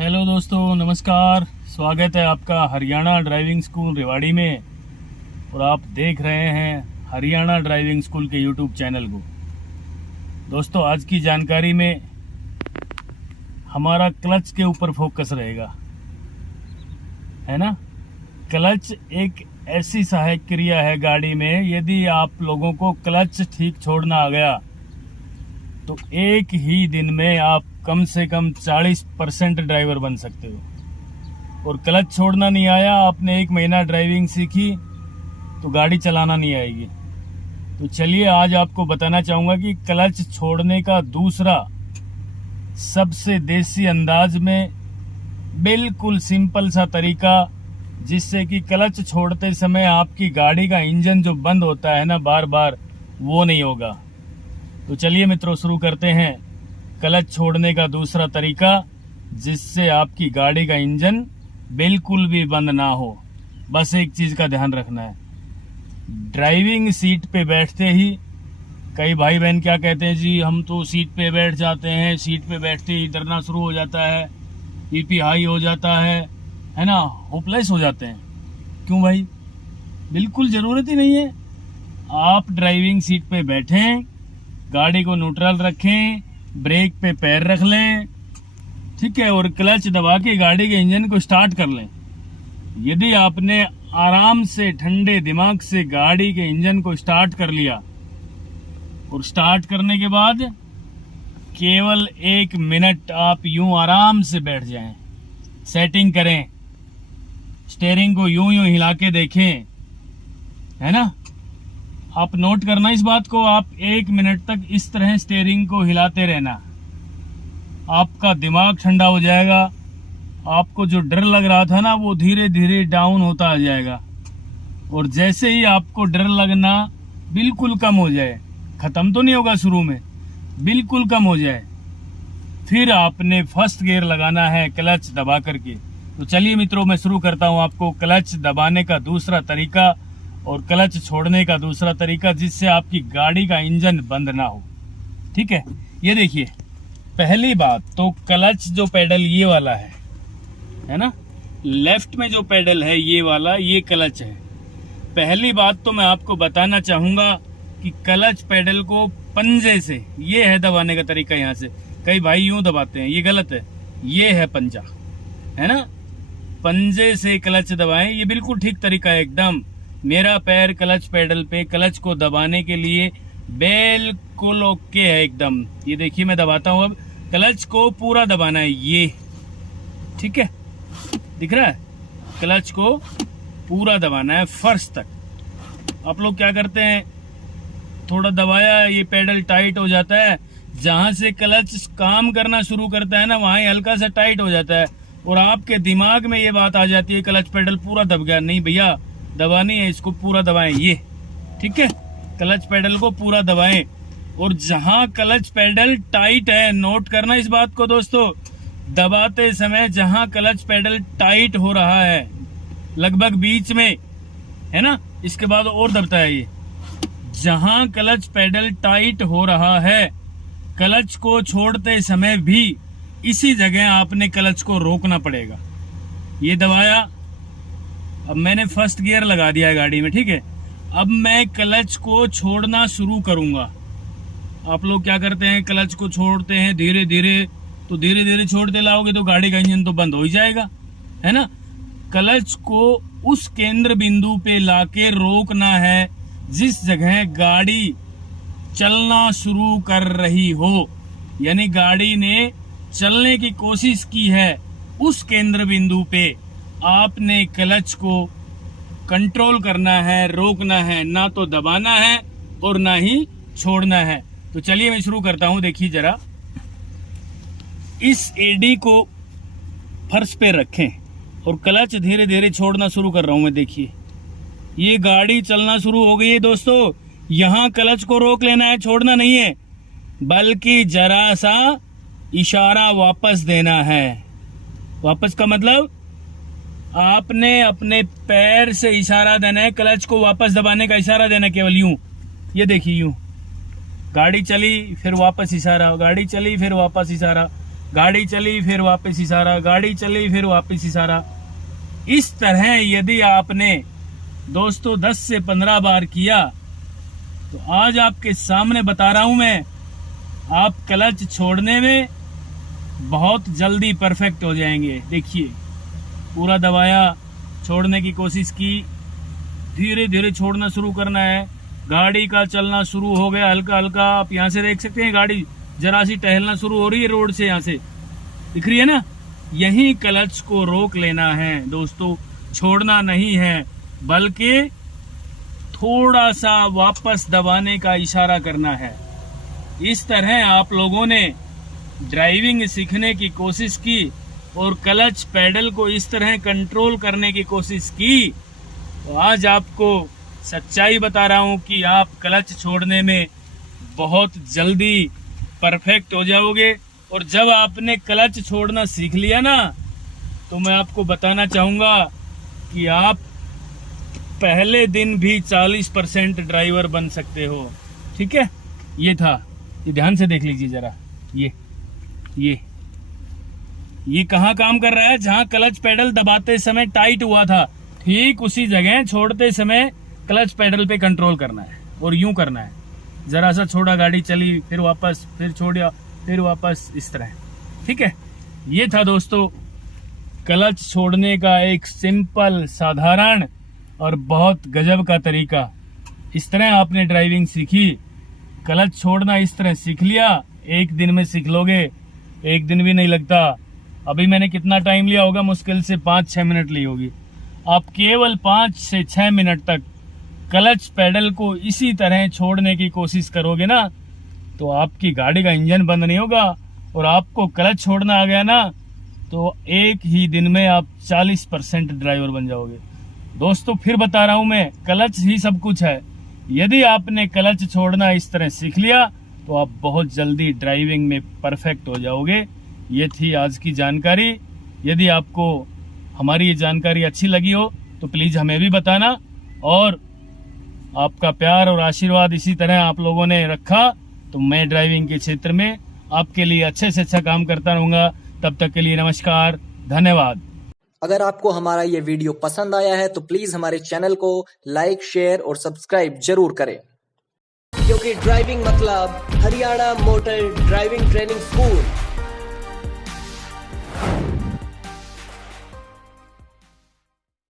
Hello दोस्तों, नमस्कार। स्वागत है आपका हरियाणा ड्राइविंग स्कूल रेवाड़ी में। और आप देख रहे हैं हरियाणा ड्राइविंग स्कूल के यूट्यूब चैनल को। दोस्तों, आज की जानकारी में हमारा क्लच के ऊपर फोकस रहेगा, है ना। क्लच एक ऐसी सहायक क्रिया है गाड़ी में। यदि आप लोगों को क्लच ठीक छोड़ना आ गया तो एक ही दिन में आप कम से कम 40% ड्राइवर बन सकते हो। और क्लच छोड़ना नहीं आया, आपने 1 महीना ड्राइविंग सीखी तो गाड़ी चलाना नहीं आएगी। तो चलिए, आज आपको बताना चाहूंगा कि क्लच छोड़ने का दूसरा सबसे देसी अंदाज में बिल्कुल सिंपल सा तरीका, जिससे कि क्लच छोड़ते समय आपकी गाड़ी का इंजन जो बंद होता है ना बार बार, वो नहीं होगा। तो चलिए मित्रों, शुरू करते हैं क्लच छोड़ने का दूसरा तरीका, जिससे आपकी गाड़ी का इंजन बिल्कुल भी बंद ना हो। बस एक चीज का ध्यान रखना है, ड्राइविंग सीट पे बैठते ही कई भाई बहन क्या कहते हैं, जी हम तो सीट पे बैठ जाते हैं, सीट पे बैठते ही डरना शुरू हो जाता है, बीपी हाई हो जाता है ना, होपलेस हो जाते हैं। क्यों भाई? बिल्कुल जरूरत ही नहीं है। आप ड्राइविंग सीट पे बैठें, गाड़ी को न्यूट्रल रखें, ब्रेक पे पैर रख लें, ठीक है, और क्लच दबा के गाड़ी के इंजन को स्टार्ट कर लें। यदि आपने आराम से ठंडे दिमाग से गाड़ी के इंजन को स्टार्ट कर लिया और स्टार्ट करने के बाद केवल 1 मिनट आप यूं आराम से बैठ जाएं, सेटिंग करें, स्टीयरिंग को यूं यूं हिला के देखें, है ना। आप नोट करना इस बात को, आप 1 मिनट तक इस तरह स्टीयरिंग को हिलाते रहना। आपका दिमाग ठंडा हो जाएगा, आपको जो डर लग रहा था ना वो धीरे धीरे डाउन होता आ जाएगा। और जैसे ही आपको डर लगना बिल्कुल कम हो जाए, खत्म तो नहीं होगा शुरू में, बिल्कुल कम हो जाए, फिर आपने फर्स्ट गियर लगाना है क्लच दबा करके। तो चलिए मित्रों, मैं शुरू करता हूं आपको क्लच दबाने का दूसरा तरीका और क्लच छोड़ने का दूसरा तरीका, जिससे आपकी गाड़ी का इंजन बंद ना हो। ठीक है, ये देखिए, पहली बात तो क्लच जो पेडल ये वाला है ना, लेफ्ट में जो पेडल है ये वाला, ये क्लच है। पहली बात तो मैं आपको बताना चाहूंगा कि क्लच पेडल को पंजे से, ये है दबाने का तरीका। यहाँ से कई भाई यूं दबाते हैं, ये गलत है, ये है पंजा, है ना। पंजे से क्लच दबाएं, ये बिल्कुल ठीक तरीका है एकदम। मेरा पैर क्लच पेडल पे, क्लच को दबाने के लिए बिल्कुल ओके है एकदम। ये देखिए, मैं दबाता हूं। अब क्लच को पूरा दबाना है, ये ठीक है, दिख रहा है, क्लच को पूरा दबाना है फर्स्ट तक। आप लोग क्या करते हैं, थोड़ा दबाया, ये पेडल टाइट हो जाता है, जहां से क्लच काम करना शुरू करता है ना वहां हल्का सा टाइट हो जाता है, और आपके दिमाग में ये बात आ जाती है क्लच पेडल पूरा दब गया। नहीं भैया, दबानी है, इसको पूरा दबाएं, ये ठीक है, क्लच पेडल को पूरा दबाएं। और जहां क्लच पेडल टाइट है, नोट करना इस बात को दोस्तों, दबाते समय जहां क्लच पेडल टाइट हो रहा है, लगभग बीच में, है ना, इसके बाद और दबता है ये, जहां क्लच पेडल टाइट हो रहा है, क्लच को छोड़ते समय भी इसी जगह आपने क्लच को रोकना पड़ेगा। ये दबाया, अब मैंने फर्स्ट गियर लगा दिया है गाड़ी में, ठीक है। अब मैं क्लच को छोड़ना शुरू करूंगा। आप लोग क्या करते हैं, क्लच को छोड़ते हैं धीरे धीरे, तो धीरे धीरे छोड़ते लाओगे तो गाड़ी का इंजन तो बंद हो ही जाएगा, है ना। क्लच को उस केंद्र बिंदु पे लाके रोकना है जिस जगह गाड़ी चलना शुरू कर रही हो, यानी गाड़ी ने चलने की कोशिश की है, उस केंद्र बिंदु पे आपने क्लच को कंट्रोल करना है, रोकना है, ना तो दबाना है और ना ही छोड़ना है। तो चलिए मैं शुरू करता हूं। देखिए जरा, इस एडी को फर्श पे रखें और क्लच धीरे धीरे छोड़ना शुरू कर रहा हूं मैं। देखिए, ये गाड़ी चलना शुरू हो गई है दोस्तों। यहां क्लच को रोक लेना है, छोड़ना नहीं है, बल्कि जरा सा इशारा वापस देना है। वापस का मतलब आपने अपने पैर से इशारा देना है, क्लच को वापस दबाने का इशारा देना, केवल यूं। ये देखिए, यूं गाड़ी चली फिर वापस इशारा, गाड़ी चली फिर वापस इशारा, गाड़ी चली फिर वापस इशारा, गाड़ी चली फिर वापस इशारा। इस तरह यदि आपने दोस्तों 10 से 15 बार किया तो आज आपके सामने बता रहा हूं मैं, आप क्लच छोड़ने में बहुत जल्दी परफेक्ट हो जाएंगे। देखिए, पूरा दबाया, छोड़ने की कोशिश की, धीरे धीरे छोड़ना शुरू करना है। गाड़ी का चलना शुरू हो गया हल्का हल्का। आप यहाँ से देख सकते हैं गाड़ी जरा सी टहलना शुरू हो रही है रोड से, यहाँ से दिख रही है ना। यही क्लच को रोक लेना है दोस्तों, छोड़ना नहीं है, बल्कि थोड़ा सा वापस दबाने का इशारा करना है। इस तरह आप लोगों ने ड्राइविंग सीखने की कोशिश की और क्लच पैडल को इस तरह कंट्रोल करने की कोशिश की, तो आज आपको सच्चाई बता रहा हूं कि आप क्लच छोड़ने में बहुत जल्दी परफेक्ट हो जाओगे। और जब आपने क्लच छोड़ना सीख लिया ना, तो मैं आपको बताना चाहूंगा कि आप पहले दिन भी 40% ड्राइवर बन सकते हो। ठीक है, ये था, ये ध्यान से देख लीजिए जरा। ये कहाँ काम कर रहा है? जहां क्लच पेडल दबाते समय टाइट हुआ था, ठीक उसी जगह छोड़ते समय क्लच पेडल पे कंट्रोल करना है और यूं करना है। जरा सा छोड़ा, गाड़ी चली, फिर वापस, फिर छोड़ा, फिर वापस, इस तरह। ठीक है, ये था दोस्तों क्लच छोड़ने का एक सिंपल, साधारण और बहुत गजब का तरीका। इस तरह आपने ड्राइविंग सीखी, क्लच छोड़ना इस तरह सीख लिया, एक दिन में सीख लोगे। एक दिन भी नहीं लगता। अभी मैंने कितना टाइम लिया होगा? मुश्किल से 5-6 मिनट ली होगी। आप केवल 5 से 6 मिनट तक क्लच पेडल को इसी तरह छोड़ने की कोशिश करोगे ना, तो आपकी गाड़ी का इंजन बंद नहीं होगा। और आपको क्लच छोड़ना आ गया ना, तो एक ही दिन में आप 40% ड्राइवर बन जाओगे। दोस्तों फिर बता रहा हूं मैं, क्लच ही सब कुछ है। यदि आपने क्लच छोड़ना इस तरह सीख लिया, तो आप बहुत जल्दी ड्राइविंग में परफेक्ट हो जाओगे। ये थी आज की जानकारी। यदि आपको हमारी ये जानकारी अच्छी लगी हो तो प्लीज हमें भी बताना, और आपका प्यार और आशीर्वाद इसी तरह आप लोगों ने रखा तो मैं ड्राइविंग के क्षेत्र में आपके लिए अच्छे से अच्छा काम करता रहूंगा। तब तक के लिए नमस्कार, धन्यवाद। अगर आपको हमारा ये वीडियो पसंद आया है तो प्लीज हमारे चैनल को लाइक, शेयर और सब्सक्राइब जरूर करें, क्योंकि ड्राइविंग मतलब Haryana motor driving training school.